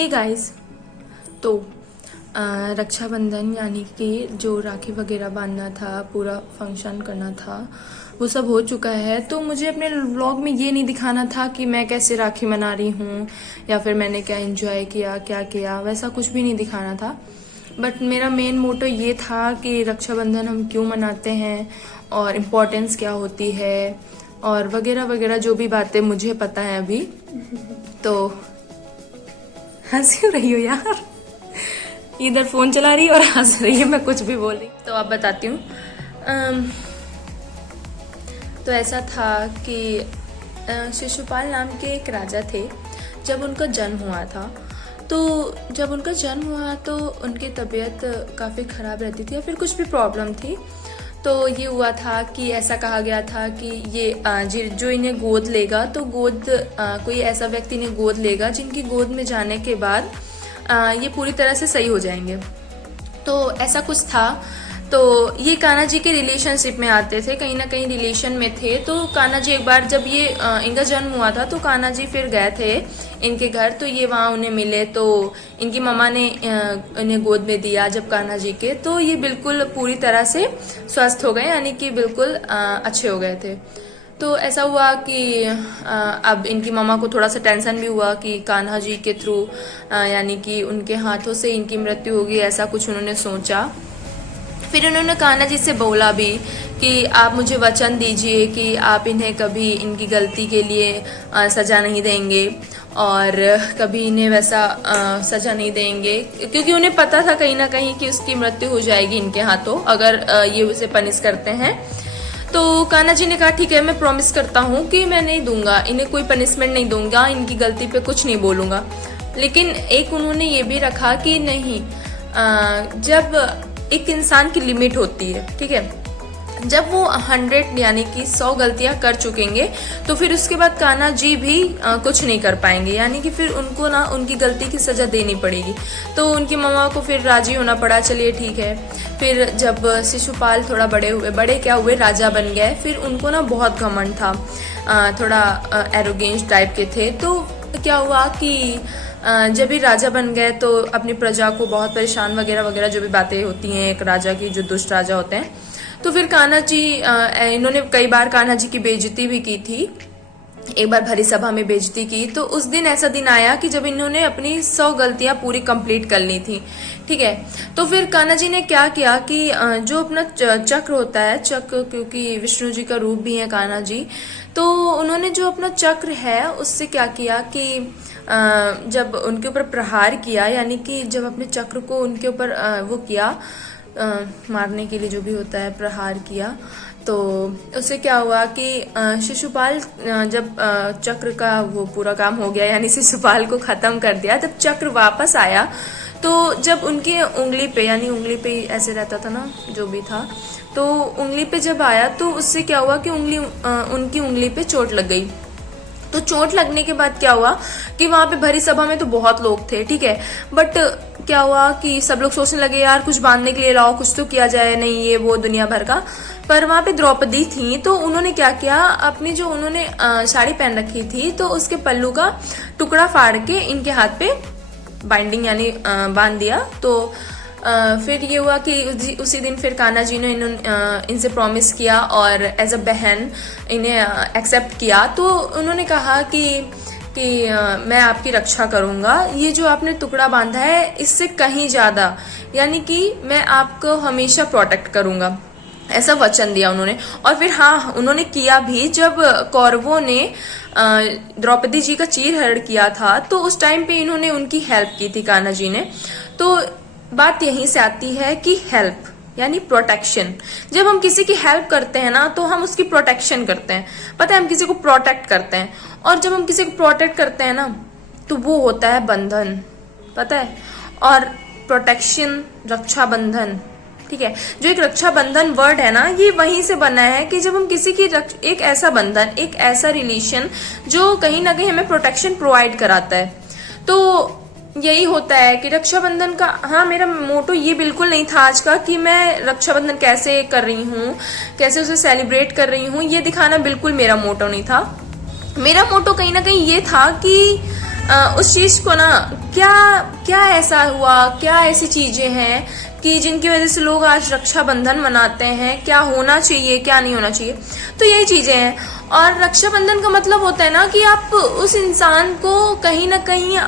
Hey guys, तो रक्षाबंधन यानी कि जो राखी वगैरह बांधना था, पूरा फंक्शन करना था, वो सब हो चुका है। तो मुझे अपने व्लॉग में ये नहीं दिखाना था कि मैं कैसे राखी मना रही हूँ या फिर मैंने क्या एंजॉय किया, क्या किया, वैसा कुछ भी नहीं दिखाना था। बट मेरा मेन मोटो ये था कि रक्षाबंधन हम क्यों मनाते हैं और इम्पोर्टेंस क्या होती है और वगैरह वगैरह जो भी बातें मुझे पता है अभी। तो हंस क्यों रही हो यार? इधर फोन चला रही है और हंस रही है, मैं कुछ भी बोल रही। तो आप बताती हूँ। तो ऐसा था कि शिशुपाल नाम के एक राजा थे। जब उनका जन्म हुआ था तो उनकी तबीयत काफ़ी ख़राब रहती थी या फिर कुछ भी प्रॉब्लम थी। तो ये हुआ था कि ऐसा कहा गया था कि ये जो इन्हें गोद लेगा तो कोई ऐसा व्यक्ति इन्हें गोद लेगा जिनकी गोद में जाने के बाद ये पूरी तरह से सही हो जाएंगे। तो ऐसा कुछ था। तो ये कान्हा जी के रिलेशनशिप में आते थे, कहीं ना कहीं रिलेशन में थे। तो कान्हा जी एक बार जब ये इनका जन्म हुआ था तो कान्हा जी फिर गए थे इनके घर। तो ये वहाँ उन्हें मिले तो इनकी मम्मा ने इन्हें गोद में दिया जब कान्हा जी के। तो ये बिल्कुल पूरी तरह से स्वस्थ हो गए, यानी कि बिल्कुल अच्छे हो गए थे। तो ऐसा हुआ कि अब इनकी मम्मा को थोड़ा सा टेंशन भी हुआ कि कान्हा जी के थ्रू यानी कि उनके हाथों से इनकी मृत्यु होगी, ऐसा कुछ उन्होंने सोचा। फिर उन्होंने कान्हा जी से बोला भी कि आप मुझे वचन दीजिए कि आप इन्हें कभी इनकी गलती के लिए सज़ा नहीं देंगे और कभी इन्हें वैसा सज़ा नहीं देंगे, क्योंकि उन्हें पता था कहीं ना कहीं कि उसकी मृत्यु हो जाएगी इनके हाथों अगर ये उसे पनिश करते हैं। तो कान्हा जी ने कहा ठीक है, मैं प्रॉमिस करता हूँ कि मैं नहीं दूंगा, इन्हें कोई पनिशमेंट नहीं दूंगा, इनकी गलती पे कुछ नहीं बोलूँगा। लेकिन एक उन्होंने ये भी रखा कि नहीं, जब एक इंसान की लिमिट होती है, ठीक है, जब वो 100 यानी कि 100 गलतियां कर चुकेंगे तो फिर उसके बाद कान्हा जी भी कुछ नहीं कर पाएंगे, यानी कि फिर उनको ना उनकी गलती की सज़ा देनी पड़ेगी। तो उनकी मम्मा को फिर राजी होना पड़ा, चलिए ठीक है। फिर जब शिशुपाल थोड़ा बड़े क्या हुए, राजा बन गए, फिर उनको ना बहुत घमंड था, थोड़ा एरोगेंस टाइप के थे। तो क्या हुआ कि जब भी राजा बन गए तो अपनी प्रजा को बहुत परेशान वगैरह वगैरह जो भी बातें होती हैं एक राजा की, जो दुष्ट राजा होते हैं। तो फिर कान्हा जी, इन्होंने कई बार कान्हा जी की बेइज्जती भी की थी, एक बार भरी सभा में बेइज्जती की। तो उस दिन ऐसा दिन आया कि जब इन्होंने अपनी 100 गलतियां पूरी कंप्लीट कर ली थी, ठीक है। तो फिर कान्हा जी ने क्या किया कि जो अपना चक्र होता है, चक्र क्योंकि विष्णु जी का रूप भी है कान्हा जी, तो उन्होंने जो अपना चक्र है उससे क्या किया कि जब उनके ऊपर प्रहार किया, यानी कि जब अपने चक्र को उनके ऊपर वो किया, मारने के लिए जो भी होता है, प्रहार किया, तो उससे क्या हुआ कि शिशुपाल जब चक्र का वो पूरा काम हो गया, यानी शिशुपाल को खत्म कर दिया, जब चक्र वापस आया तो जब उनकी उंगली पे, यानी उंगली पे ऐसे रहता था ना जो भी था, तो उंगली पे जब आया तो उससे क्या हुआ कि उनकी उंगली पे चोट लग गई। तो चोट लगने के बाद क्या हुआ कि वहां पे भरी सभा में तो बहुत लोग थे, ठीक है, बट क्या हुआ कि सब लोग सोचने लगे यार कुछ बांधने के लिए लाओ, कुछ तो किया जाए, नहीं ये वो दुनिया भर का। पर वहां पे द्रौपदी थी, तो उन्होंने क्या किया, अपनी जो उन्होंने साड़ी पहन रखी थी तो उसके पल्लू का टुकड़ा फाड़ के इनके हाथ पे बाइंडिंग यानी बांध दिया। तो फिर ये हुआ कि उसी दिन फिर कान्हा जी ने इनसे प्रॉमिस किया और एज अ बहन इन्हें एक्सेप्ट किया। तो उन्होंने कहा कि मैं आपकी रक्षा करूंगा, ये जो आपने टुकड़ा बांधा है इससे कहीं ज्यादा, यानी कि मैं आपको हमेशा प्रोटेक्ट करूंगा, ऐसा वचन दिया उन्होंने। और फिर हाँ, उन्होंने किया भी। जब कौरवों ने द्रौपदी जी का चीरहरण किया था तो उस टाइम पे इन्होंने उनकी हेल्प की थी कान्हा जी ने। तो बात यहीं से आती है कि हेल्प यानी प्रोटेक्शन। जब हम किसी की हेल्प करते हैं ना तो हम उसकी प्रोटेक्शन करते हैं, पता है, हम किसी को प्रोटेक्ट करते हैं। और जब हम किसी को प्रोटेक्ट करते हैं ना तो वो होता है बंधन, पता है। और प्रोटेक्शन, रक्षाबंधन, ठीक है, जो एक रक्षाबंधन वर्ड है ना, ये वहीं से बना है कि जब हम किसी की एक ऐसा बंधन, एक ऐसा रिलेशन जो कहीं ना कहीं हमें प्रोटेक्शन प्रोवाइड कराता है। तो यही होता है कि रक्षाबंधन का, हाँ, मेरा मोटो ये बिल्कुल नहीं था आज का कि मैं रक्षाबंधन कैसे कर रही हूँ, कैसे उसे सेलिब्रेट कर रही हूँ, ये दिखाना बिल्कुल मेरा मोटो नहीं था। मेरा मोटो कहीं ना कहीं ये था कि उस चीज को ना, क्या क्या ऐसा हुआ, क्या ऐसी चीजें हैं कि जिनकी वजह से लोग आज रक्षाबंधन मनाते हैं, क्या होना चाहिए क्या नहीं होना चाहिए, तो यही चीजें हैं। और रक्षाबंधन का मतलब होता है ना कि आप उस इंसान को कहीं ना कहीं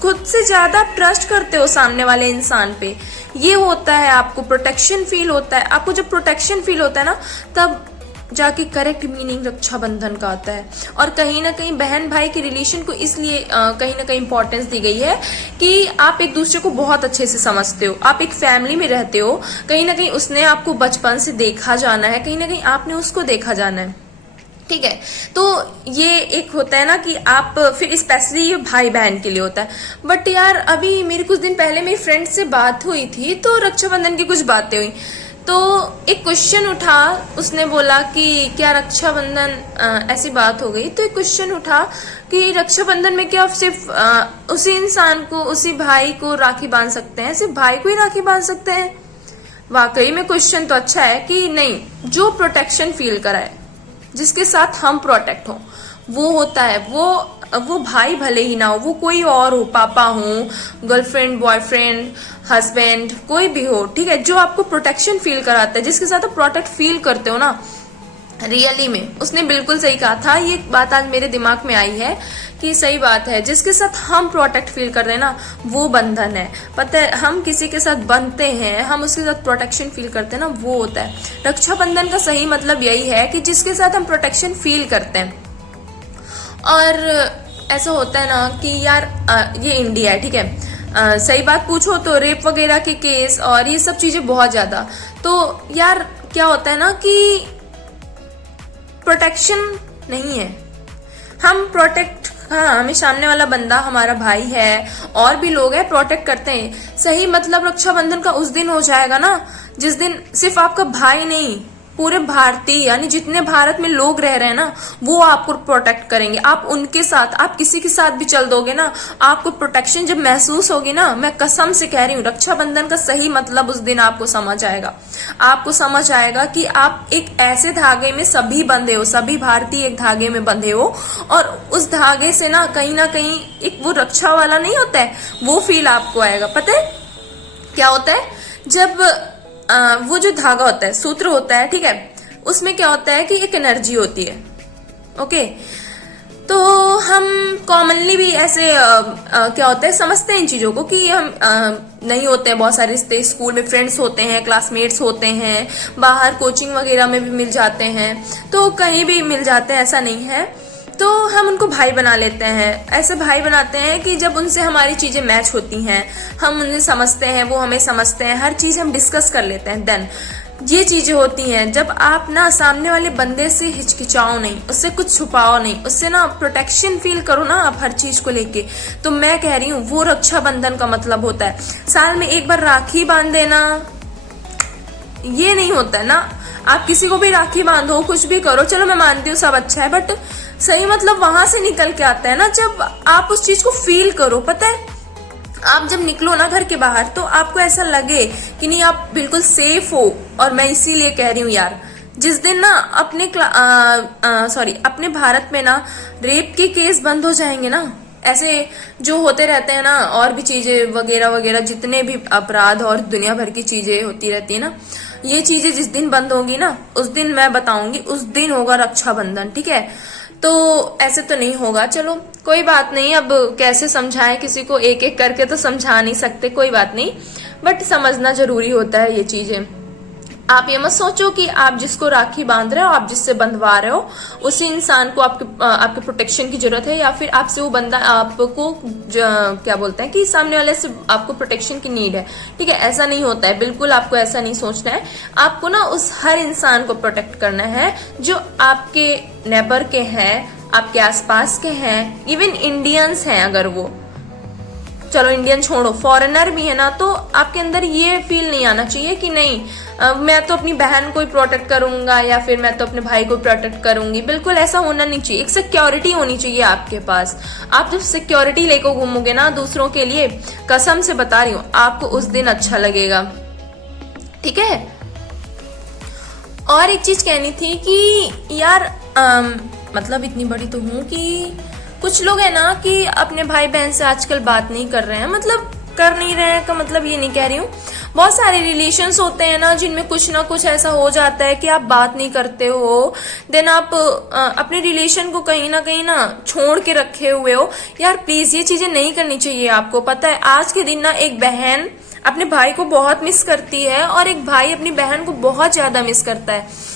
खुद से ज्यादा ट्रस्ट करते हो सामने वाले इंसान पे। ये होता है, आपको प्रोटेक्शन फील होता है। आपको जब प्रोटेक्शन फील होता है ना, तब जाके करेक्ट मीनिंग रक्षाबंधन का आता है। और कहीं ना कहीं बहन भाई के रिलेशन को इसलिए कहीं ना कहीं इंपॉर्टेंस दी गई है कि आप एक दूसरे को बहुत अच्छे से समझते हो, आप एक फैमिली में रहते हो। कहीं ना कहीं उसने आपको बचपन से देखा जाना है, कहीं ना कहीं आपने उसको देखा जाना है, ठीक है। तो ये एक होता है ना कि आप फिर स्पेशली ये भाई बहन के लिए होता है। बट यार अभी मेरी कुछ दिन पहले मेरी फ्रेंड से बात हुई थी, तो रक्षाबंधन की कुछ बातें हुई, तो एक क्वेश्चन उठा। उसने बोला कि क्या रक्षाबंधन, ऐसी बात हो गई तो एक क्वेश्चन उठा कि रक्षाबंधन में क्या सिर्फ उसी इंसान को, उसी भाई को राखी बांध सकते हैं, सिर्फ भाई को ही राखी बांध सकते हैं? वाकई में क्वेश्चन तो अच्छा है कि नहीं, जो प्रोटेक्शन फील कराए, जिसके साथ हम प्रोटेक्ट हो, वो होता है। वो भाई भले ही ना हो, वो कोई और हो, पापा हो, गर्लफ्रेंड, बॉयफ्रेंड, हस्बैंड, कोई भी हो, ठीक है। जो आपको प्रोटेक्शन फील कराता है, जिसके साथ आप प्रोटेक्ट फील करते हो ना, रियली में, उसने बिल्कुल सही कहा था। ये बात आज मेरे दिमाग में आई है कि सही बात है, जिसके साथ हम प्रोटेक्ट फील कर रहे हैं ना, वो बंधन है। पता है, हम किसी के साथ बंधते हैं, हम उसके साथ प्रोटेक्शन फील करते हैं ना, वो होता है रक्षाबंधन का सही मतलब। यही है कि जिसके साथ हम प्रोटेक्शन फील करते हैं। और ऐसा होता है ना कि यार ये इंडिया है, ठीक है। सही बात पूछो तो रेप वगैरह के केस और ये सब चीजें बहुत ज्यादा, तो यार क्या होता है ना कि प्रोटेक्शन नहीं है। हम प्रोटेक्ट, हाँ, हमें सामने वाला बंदा हमारा भाई है और भी लोग हैं, प्रोटेक्ट करते हैं। सही मतलब रक्षाबंधन का उस दिन हो जाएगा ना, जिस दिन सिर्फ आपका भाई नहीं, पूरे भारतीय, यानी जितने भारत में लोग रह रहे हैं ना, वो आपको प्रोटेक्ट करेंगे। आप उनके साथ, आप किसी के साथ भी चल दोगे ना, आपको प्रोटेक्शन जब महसूस होगी ना, मैं कसम से कह रही हूँ, रक्षाबंधन का सही मतलब उस दिन आपको समझ आएगा। आपको समझ आएगा कि आप एक ऐसे धागे में सभी बंधे हो, सभी भारतीय एक धागे में बंधे हो, और उस धागे से ना कहीं एक वो रक्षा वाला नहीं होता है, वो फील आपको आएगा। पता है क्या होता है, जब वो जो धागा होता है, सूत्र होता है, ठीक है, उसमें क्या होता है कि एक एनर्जी होती है, ओके। तो हम कॉमनली भी ऐसे क्या होता है, समझते हैं इन चीजों को कि हम नहीं होते हैं बहुत सारे रिश्ते, स्कूल में फ्रेंड्स होते हैं, क्लासमेट्स होते हैं, बाहर कोचिंग वगैरह में भी मिल जाते हैं, तो कहीं भी मिल जाते हैं, ऐसा नहीं है। तो हम उनको भाई बना लेते हैं। ऐसे भाई बनाते हैं कि जब उनसे हमारी चीजें मैच होती हैं, हम उन्हें समझते हैं, वो हमें समझते हैं, हर चीज हम डिस्कस कर लेते हैं। देन ये चीजें होती हैं जब आप ना सामने वाले बंदे से हिचकिचाओ नहीं, उससे कुछ छुपाओ नहीं, उससे ना प्रोटेक्शन फील करो ना आप हर चीज को लेके। तो मैं कह रही हूँ वो रक्षाबंधन का मतलब होता है। साल में एक बार राखी बांध देना ये नहीं होता है ना। आप किसी को भी राखी बांधो, कुछ भी करो, चलो मैं मानती हूँ सब अच्छा है, बट सही मतलब वहां से निकल के आता है ना जब आप उस चीज को फील करो। पता है, आप जब निकलो ना घर के बाहर, तो आपको ऐसा लगे कि नहीं आप बिल्कुल सेफ हो। और मैं इसीलिए कह रही हूँ यार, जिस दिन ना अपने भारत में ना रेप के केस बंद हो जाएंगे ना, ऐसे जो होते रहते हैं ना, और भी चीजें वगैरह वगैरह, जितने भी अपराध और दुनिया भर की चीजें होती रहती है ना, ये चीजें जिस दिन बंद होंगी ना, उस दिन मैं बताऊंगी, उस दिन होगा रक्षाबंधन, ठीक है। तो ऐसे तो नहीं होगा, चलो कोई बात नहीं। अब कैसे समझाएं किसी को, एक एक करके तो समझा नहीं सकते, कोई बात नहीं, बट समझना जरूरी होता है ये चीजें। आप ये मत सोचो कि आप जिसको राखी बांध रहे हो, आप जिससे बंधवा रहे हो, उसी इंसान को आपके प्रोटेक्शन की जरूरत है, या फिर आपसे वो बंदा आपको क्या बोलते हैं कि सामने वाले से आपको प्रोटेक्शन की नीड है, ठीक है। ऐसा नहीं होता है, बिल्कुल आपको ऐसा नहीं सोचना है। आपको ना उस हर इंसान को प्रोटेक्ट करना है जो आपके नेबर के हैं, आपके आसपास के हैं, इवन इंडियंस हैं अगर वो, चलो इंडियन छोड़ो, फॉरेनर भी है ना, तो आपके अंदर ये फील नहीं आना चाहिए कि नहीं मैं तो अपनी बहन को ही प्रोटेक्ट करूंगा, या फिर मैं तो अपने भाई को प्रोटेक्ट करूंगी। बिल्कुल ऐसा होना नहीं चाहिए। एक सिक्योरिटी होनी चाहिए आपके पास। आप जब सिक्योरिटी लेकर घूमोगे ना दूसरों के लिए, कसम से बता रही हूँ, आपको उस दिन अच्छा लगेगा, ठीक है। और एक चीज कहनी थी कि यार मतलब इतनी बड़ी तो हूँ कि कुछ लोग है ना कि अपने भाई बहन से आजकल बात नहीं कर रहे हैं, मतलब कर नहीं रहे हैं का मतलब ये नहीं कह रही हूँ, बहुत सारे रिलेशंस होते हैं ना जिनमें कुछ ना कुछ ऐसा हो जाता है कि आप बात नहीं करते हो, देन आप अपने रिलेशन को कहीं ना छोड़ के रखे हुए हो। यार प्लीज ये चीजें नहीं करनी चाहिए आपको। पता है आज के दिन ना एक बहन अपने भाई को बहुत मिस करती है और एक भाई अपनी बहन को बहुत ज्यादा मिस करता है।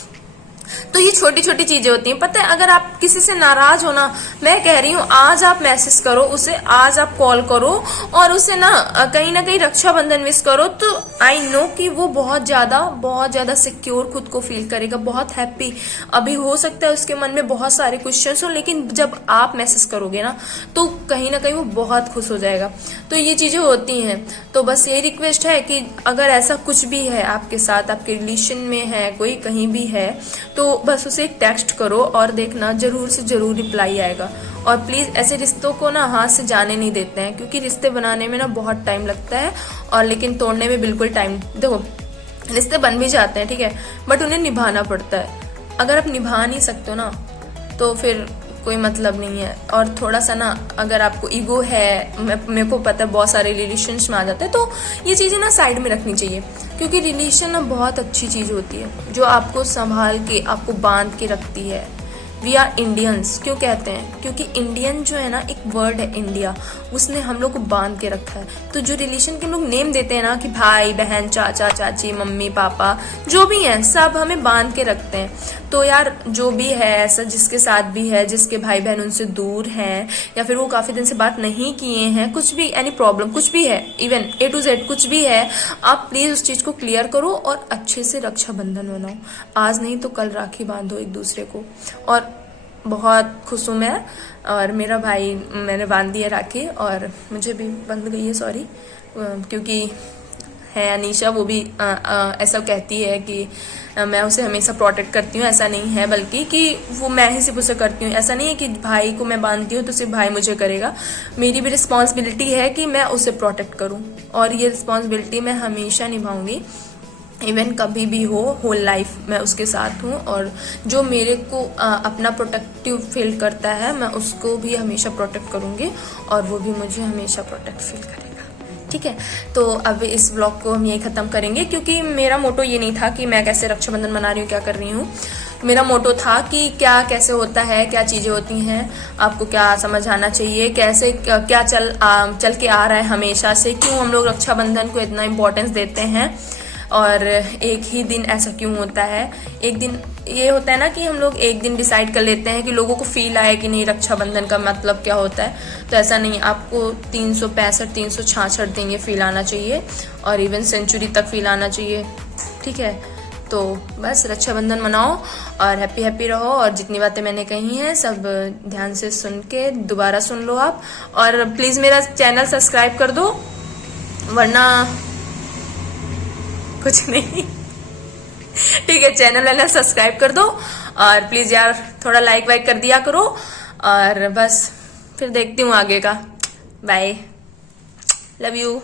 तो ये छोटी छोटी चीजें होती हैं। पता है अगर आप किसी से नाराज हो ना, मैं कह रही हूँ आज आप मैसेज करो उसे, आज आप कॉल करो और उसे ना कहीं रक्षाबंधन विश करो, तो आई नो कि वो बहुत ज्यादा सिक्योर खुद को फील करेगा, बहुत हैप्पी। अभी हो सकता है उसके मन में बहुत सारे क्वेश्चंस हो, लेकिन जब आप मैसेज करोगे ना तो कहीं ना कहीं वो बहुत खुश हो जाएगा। तो ये चीजें होती हैं। तो बस ये रिक्वेस्ट है कि अगर ऐसा कुछ भी है आपके साथ, आपके रिलेशन में है कोई, कहीं भी है, तो बस उसे एक टेक्स्ट करो और देखना जरूर से जरूर रिप्लाई आएगा। और प्लीज ऐसे रिश्तों को ना हाथ से जाने नहीं देते हैं, क्योंकि रिश्ते बनाने में ना बहुत टाइम लगता है और लेकिन तोड़ने में बिल्कुल टाइम। देखो रिश्ते बन भी जाते हैं ठीक है, बट उन्हें निभाना पड़ता है। अगर आप निभा नहीं सकते हो ना तो फिर कोई मतलब नहीं है। और थोड़ा सा ना अगर आपको ईगो है, मेरे को पता है बहुत सारे रिलेशंस में आ जाते हैं, तो ये चीज़ें ना साइड में रखनी चाहिए, क्योंकि रिलेशन ना बहुत अच्छी चीज़ होती है जो आपको संभाल के, आपको बांध के रखती है। वी आर इंडियंस क्यों कहते हैं? क्योंकि इंडियन जो है ना एक वर्ड है इंडिया, उसने हम लोग को बांध के रखा है। तो जो रिलेशन के लोग नेम देते हैं ना कि भाई बहन, चाचा चाची, मम्मी पापा, जो भी हैं सब हमें बांध के रखते हैं। तो यार जो भी है ऐसा, जिसके साथ भी है, जिसके भाई बहन उनसे दूर हैं या फिर वो काफी दिन से बात नहीं किए हैं, कुछ भी एनी प्रॉब्लम कुछ भी है, इवन A to Z कुछ भी है, आप प्लीज उस चीज को क्लियर करो और अच्छे से रक्षाबंधन मनाओ। आज नहीं तो कल राखी बांधो एक दूसरे को। और बहुत खुश हूँ मैं, और मेरा भाई, मैंने बांध दिया राखी और मुझे भी बंध गई है, सॉरी, क्योंकि है अनीशा, वो भी ऐसा कहती है कि मैं उसे हमेशा प्रोटेक्ट करती हूँ। ऐसा नहीं है, बल्कि कि वो मैं ही सिर्फ उसे करती हूँ। ऐसा नहीं है कि भाई को मैं बांधती हूँ तो सिर्फ भाई मुझे करेगा। मेरी भी रिस्पॉन्सिबिलिटी है कि मैं उसे प्रोटेक्ट करूँ, और ये रिस्पॉन्सिबिलिटी मैं हमेशा निभाऊंगी। इवन कभी भी हो, होल लाइफ मैं उसके साथ हूँ, और जो मेरे को अपना प्रोटेक्टिव फील करता है मैं उसको भी हमेशा प्रोटेक्ट करूँगी, और वो भी मुझे हमेशा प्रोटेक्ट फील करेगा। ठीक है, तो अब इस व्लॉग को हम यही ख़त्म करेंगे, क्योंकि मेरा मोटो ये नहीं था कि मैं कैसे रक्षाबंधन मना रही हूँ, क्या कर रही हूँ। मेरा मोटो था कि क्या कैसे होता है, क्या चीज़ें होती हैं, आपको क्या समझ आना चाहिए, कैसे क्या चल के आ रहा है हमेशा से, क्यों हम लोग रक्षाबंधन को इतना इम्पोर्टेंस देते हैं, और एक ही दिन ऐसा क्यों होता है। एक दिन ये होता है ना कि हम लोग एक दिन डिसाइड कर लेते हैं कि लोगों को फील आए कि नहीं रक्षाबंधन का मतलब क्या होता है, तो ऐसा नहीं, आपको 365 366 दिन ये फील आना चाहिए, और इवन सेंचुरी तक फील आना चाहिए। ठीक है, तो बस रक्षाबंधन मनाओ और हैप्पी हैप्पी रहो, और जितनी बातें मैंने कही हैं सब ध्यान से सुन के दोबारा सुन लो आप, और प्लीज़ मेरा चैनल सब्सक्राइब कर दो, वरना कुछ नहीं। ठीक है, चैनल है ना सब्सक्राइब कर दो, और प्लीज यार थोड़ा लाइक वाइक कर दिया करो, और बस फिर देखती हूँ आगे का। Bye, love you.